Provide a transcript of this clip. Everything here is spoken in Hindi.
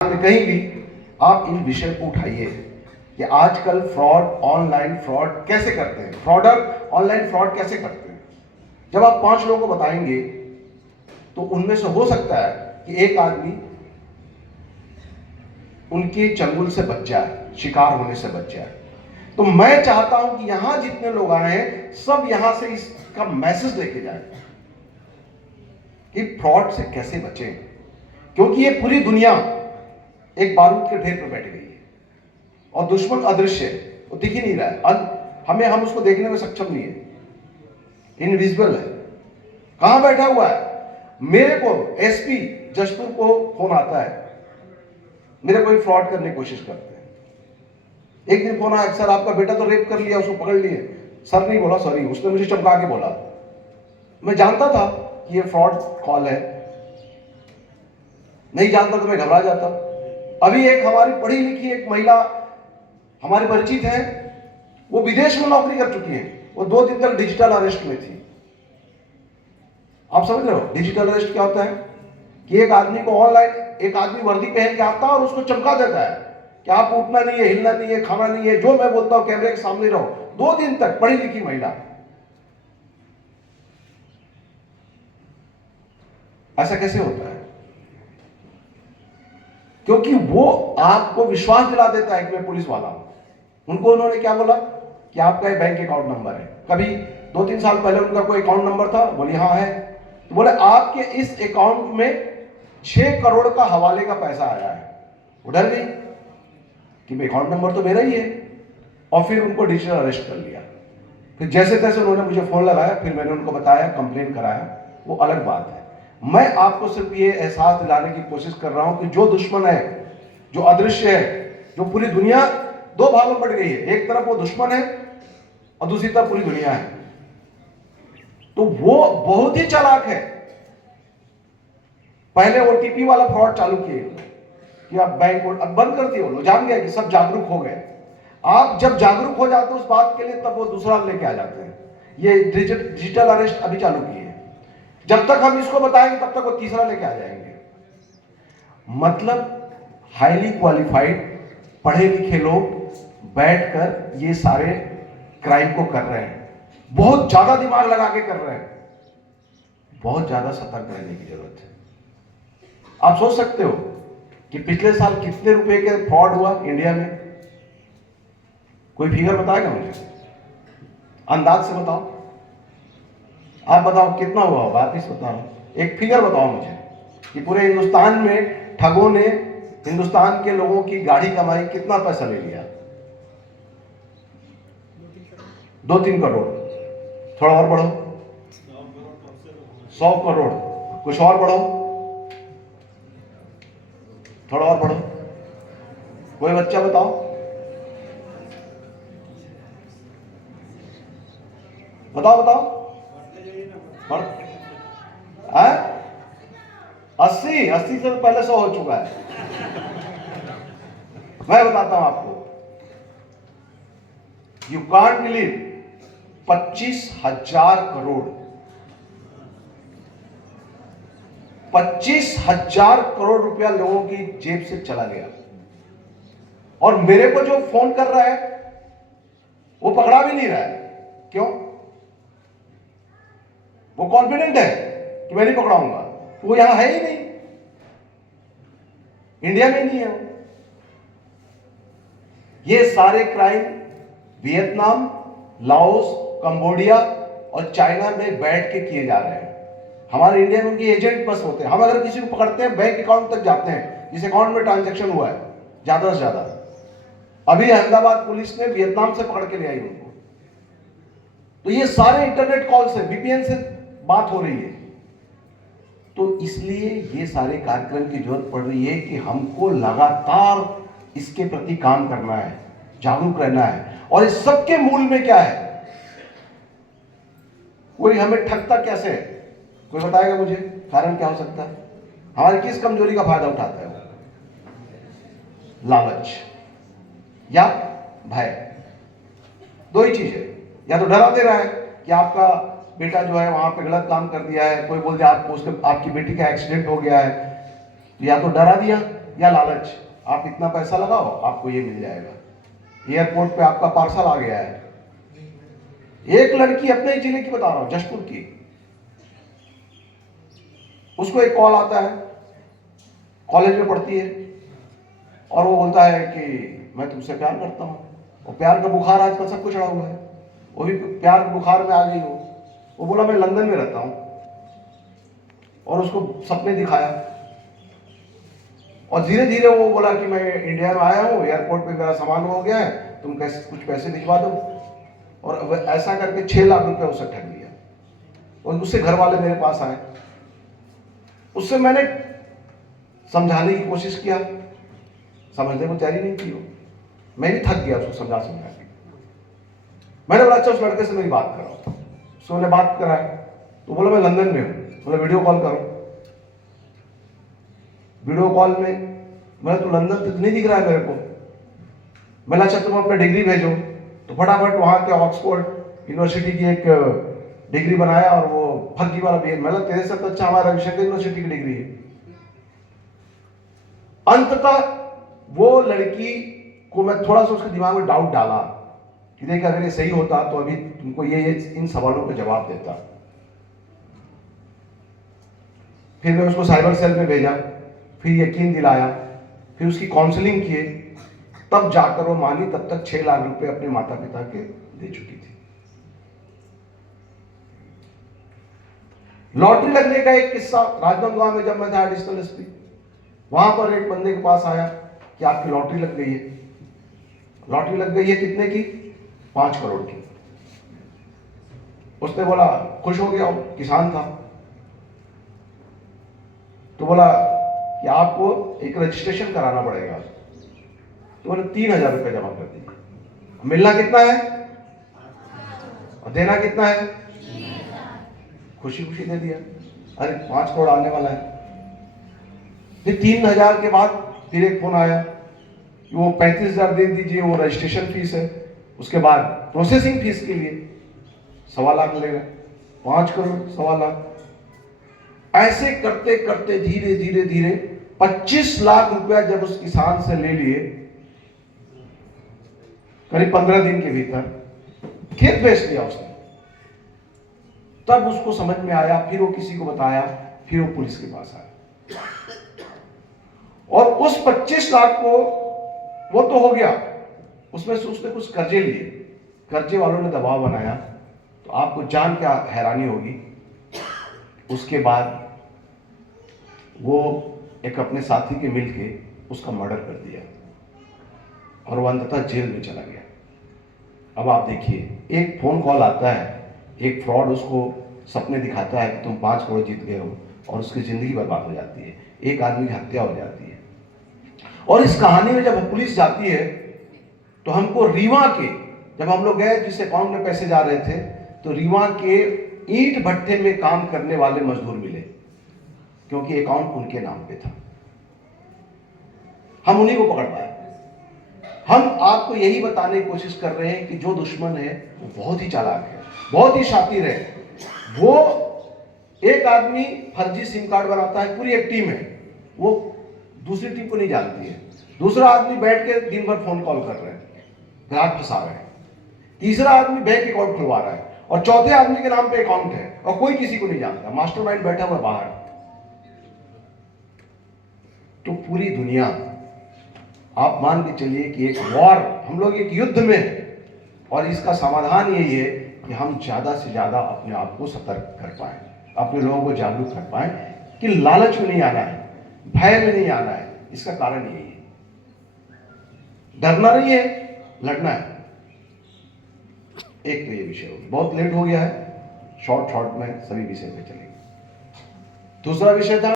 कहीं भी आप इन विषय को उठाइए कि आजकल फ्रॉड, ऑनलाइन फ्रॉड कैसे करते हैं, फ्रॉडर ऑनलाइन फ्रॉड कैसे करते हैं। जब आप 5 लोगों को बताएंगे तो उनमें से हो सकता है कि एक आदमी उनके चंगुल से बच जाए, शिकार होने से बच जाए। तो मैं चाहता हूं कि यहां जितने लोग आए हैं सब यहां से इसका मैसेज लेके जाए कि फ्रॉड से कैसे बचें, क्योंकि ये पूरी दुनिया एक बारूद के ढेर पर बैठ गई है और दुश्मन अदृश्य है, वो दिख ही नहीं रहा है। हम उसको देखने में सक्षम नहीं है, इनविजिबल है। कहां बैठा हुआ है? मेरे को एसपी जशपुर को फोन आता है, मेरे को फ्रॉड करने की कोशिश करते हैं। एक दिन फोन आया, सर आपका बेटा तो रेप कर लिया, उसको पकड़ लिए। सर नहीं बोला, सॉरी, उसने मुझे चमका के बोला। मैं जानता था कि ये फ्रॉड कॉल है, नहीं जानता तो मैं घबरा जाता। अभी एक हमारी पढ़ी लिखी एक महिला हमारे परिचित है, वो विदेश में नौकरी कर चुकी है, वो 2 दिन तक डिजिटल अरेस्ट में थी। आप समझ रहे हो डिजिटल अरेस्ट क्या होता है? कि एक आदमी को ऑनलाइन एक आदमी वर्दी पहन के आता है और उसको चमका देता है कि आप उठना नहीं है, हिलना नहीं है, खाना नहीं है, जो मैं बोलता हूं कैमरे के सामने रहो। 2 दिन तक पढ़ी लिखी महिला। ऐसा कैसे होता है? क्योंकि वो आपको विश्वास दिला देता है कि मैं पुलिस वाला हूं। उनको उन्होंने क्या बोला कि आपका ये बैंक अकाउंट नंबर है। कभी 2-3 साल पहले उनका कोई अकाउंट नंबर था, बोले हाँ है। तो बोले आपके इस अकाउंट में 6 करोड़ का हवाले का पैसा आया है। वो डर गई कि अकाउंट नंबर तो मेरा ही है, और फिर उनको डिजिटल अरेस्ट कर लिया। फिर जैसे तैसे उन्होंने मुझे फोन लगाया, फिर मैंने उनको बताया, कंप्लेन कराया, वो अलग बात है। मैं आपको सिर्फ ये एहसास दिलाने की कोशिश कर रहा हूं कि जो दुश्मन है, जो अदृश्य है, जो पूरी दुनिया 2 भागों में बट गई है, एक तरफ वो दुश्मन है और दूसरी तरफ पूरी दुनिया है, तो वो बहुत ही चालाक है। पहले ओटीपी वाला फ्रॉड चालू किए कि आप बैंक अब बंद कर दिए, वो जान गए कि सब जागरूक हो गए। आप जब जागरूक हो जाते हो उस बात के लिए, तब वो दूसरा लेके आ जाते हैं। ये डिजिटल अरेस्ट अभी चालू किए, जब तक हम इसको बताएंगे तब तक वो तीसरा लेके आ जाएंगे। मतलब हाईली क्वालिफाइड पढ़े लिखे लोग बैठकर ये सारे क्राइम को कर रहे हैं, बहुत ज्यादा दिमाग लगा के कर रहे हैं। बहुत ज्यादा सतर्क रहने की जरूरत है। आप सोच सकते हो कि पिछले साल कितने रुपए के फ्रॉड हुआ इंडिया में? कोई फिगर बताएगा मुझे? अंदाज से बताओ, आप बताओ कितना हुआ होगा, आप इस बताओ, एक फिगर बताओ मुझे कि पूरे हिंदुस्तान में ठगों ने हिंदुस्तान के लोगों की गाढ़ी कमाई कितना पैसा ले लिया? 2-3 करोड़। थोड़ा और बढ़ो, 100 करोड़। कुछ और बढ़ो, थोड़ा और बढ़ो। कोई बच्चा बताओ, बताओ बताओ। 80 से पहले 100 हो चुका है। मैं बताता हूं आपको, you can't believe, 25,000 crore, 25,000 crore रुपया लोगों की जेब से चला गया। और मेरे को जो फोन कर रहा है वो पकड़ा भी नहीं रहा है। क्यों? वो कॉन्फिडेंट है कि मैं नहीं पकड़ाऊंगा, वो यहां है ही नहीं, इंडिया में नहीं है वो। ये सारे क्राइम वियतनाम, लाओस, कंबोडिया और चाइना में बैठ के किए जा रहे हैं। हमारे इंडिया में उनके एजेंट बस होते हैं। हम अगर किसी को पकड़ते हैं, बैंक अकाउंट तक जाते हैं, जिस अकाउंट में ट्रांजैक्शन हुआ है, ज्यादा से ज्यादा। अभी अहमदाबाद पुलिस ने वियतनाम से पकड़ के ले आई उनको। तो ये सारे इंटरनेट कॉल से, वीपीएन से बात हो रही है। तो इसलिए ये सारे कार्यक्रम की जरूरत पड़ रही है कि हमको लगातार इसके प्रति काम करना है, जागरूक रहना है। और इस सबके मूल में क्या है? कोई हमें ठगता कैसे है? कोई बताएगा मुझे? कारण क्या हो सकता है? हमारी किस कमजोरी का फायदा उठाता है वो? लालच या भय। 2 ही चीज है। या तो डरा दे रहा है कि आपका बेटा जो है वहां पे गलत काम कर दिया है, कोई बोल दिया आपको, उसके आपकी बेटी का एक्सीडेंट हो गया है, या तो डरा दिया, या लालच, आप इतना पैसा लगाओ आपको ये मिल जाएगा, एयरपोर्ट पे आपका पार्सल आ गया है। एक लड़की अपने ही जिले की बता रहा हूं, जशपुर की, उसको एक कॉल आता है, कॉलेज में पढ़ती है, और वो बोलता है कि मैं तुमसे प्यार करता हूं, और प्यार का बुखार आजकल सबको चढ़ा हुआ है, वो भी प्यार के बुखार में आ गई हो। वो बोला मैं लंदन में रहता हूं, और उसको सपने दिखाया, और धीरे धीरे वो बोला कि मैं इंडिया में आया हूँ, एयरपोर्ट पे मेरा सामान हो गया है, तुम कैसे कुछ पैसे भिजवा दो। और ऐसा करके 6 लाख रुपए उसे ठग लिया, और उससे घर वाले मेरे पास आए। उससे मैंने समझाने की कोशिश किया, समझने को तैयारी नहीं की वो, मैं भी थक गया उसको समझा के। मैंने बोला अच्छा उस लड़के से मेरी बात कराओ। उससे मैंने बात कराया तो बोला मैं लंदन में हूँ, बोला वीडियो कॉल करो। वीडियो कॉल में मैं तो लंदन तो नहीं दिख रहा है मेरे को। मैंने अच्छा तुम अपना डिग्री भेजो, तो फटाफट वहां के ऑक्सफोर्ड यूनिवर्सिटी की एक डिग्री बनाया, और वो फर्जी वाला भी, मैं तेरे से तो अच्छा हमारा रविशंकर यूनिवर्सिटी की डिग्री है। अंततः वो लड़की को मैं थोड़ा सा उसके दिमाग में डाउट डाला कि देख अगर ये सही होता तो अभी तुमको ये इन सवालों का जवाब देता। फिर मैं उसको साइबर सेल में भेजा, फिर यकीन दिलाया, फिर उसकी काउंसलिंग किए, तब जाकर वो मानी। तब तक 6 लाख रुपए अपने माता पिता के दे चुकी थी। लॉटरी लगने का एक किस्सा, राजनांदगांव में जब मैं था एडिशनल एसपी, वहां पर एक बंदे के पास आया कि आपकी लॉटरी लग गई है। लॉटरी लग गई है कितने की? 5 करोड़ की। उसने बोला, खुश हो गया, किसान था, तो बोला कि आपको एक रजिस्ट्रेशन कराना पड़ेगा। तो बोले 3,000 रुपये जमा कर दीजिए। मिलना कितना है और देना कितना है? खुशी खुशी दे दिया। अरे 5 करोड़ आने वाला है। फिर 3,000 के बाद फिर एक फोन आया, वो 35,000 दे दीजिए, वो रजिस्ट्रेशन फीस है, उसके बाद प्रोसेसिंग फीस के लिए 1.25 लाख लगेगा। 5 करोड़ 1.25 लाख। ऐसे करते करते धीरे धीरे धीरे 25 लाख रुपया जब उस किसान से ले लिए, करीब 15 दिन के भीतर खेत बेच लिया उसने। तब उसको समझ में आया, फिर वो किसी को बताया, फिर वो पुलिस के पास आया, और उस 25 लाख को वो तो हो गया, उसमें से उसने कुछ कर्जे लिए, कर्जे वालों ने दबाव बनाया। तो आपको जान क्या हैरानी होगी, उसके बाद वो एक अपने साथी के मिलके उसका मर्डर कर दिया, और वो अंततः जेल में चला गया। अब आप देखिए, एक फोन कॉल आता है, एक फ्रॉड उसको सपने दिखाता है कि तुम 5 करोड़ जीत गए हो, और उसकी जिंदगी बर्बाद हो जाती है, एक आदमी की हत्या हो जाती है। और इस कहानी में जब पुलिस जाती है तो हमको रीवा के, जब हम लोग गए जिस अकाउंट में पैसे जा रहे थे, तो रीवा के ईंट भट्टे में काम करने वाले मजदूर मिले, क्योंकि अकाउंट उनके नाम पे था। हम उन्हीं को पकड़ पाए। हम आपको यही बताने की कोशिश कर रहे हैं कि जो दुश्मन है वो बहुत ही चालाक है, बहुत ही शातिर है। वो एक आदमी फर्जी सिम कार्ड बनाता है, पूरी एक टीम है, वो दूसरी टीम को नहीं जानती है। दूसरा आदमी बैठ के दिन भर फोन कॉल कर रहे हैं, ग्राहक फंसा रहे हैं। तीसरा आदमी बैंक अकाउंट खुलवा रहा है, और चौथे आदमी के नाम पे अकाउंट है, और कोई किसी को नहीं जानता। मास्टरमाइंड बैठा हुआ बाहर। तो पूरी दुनिया, आप मान के चलिए कि एक वॉर, हम लोग एक युद्ध में हैं, और इसका समाधान यही है कि हम ज्यादा से ज्यादा अपने आप को सतर्क कर पाए, अपने लोगों को जागरूक कर पाए कि लालच में नहीं आना है, भय में नहीं आना है। इसका कारण यही है, डरना नहीं है, लड़ना है। एक तो ये विषय होगी, बहुत लेट हो गया है, शॉर्ट में सभी विषय पे चलेंगे। दूसरा विषय था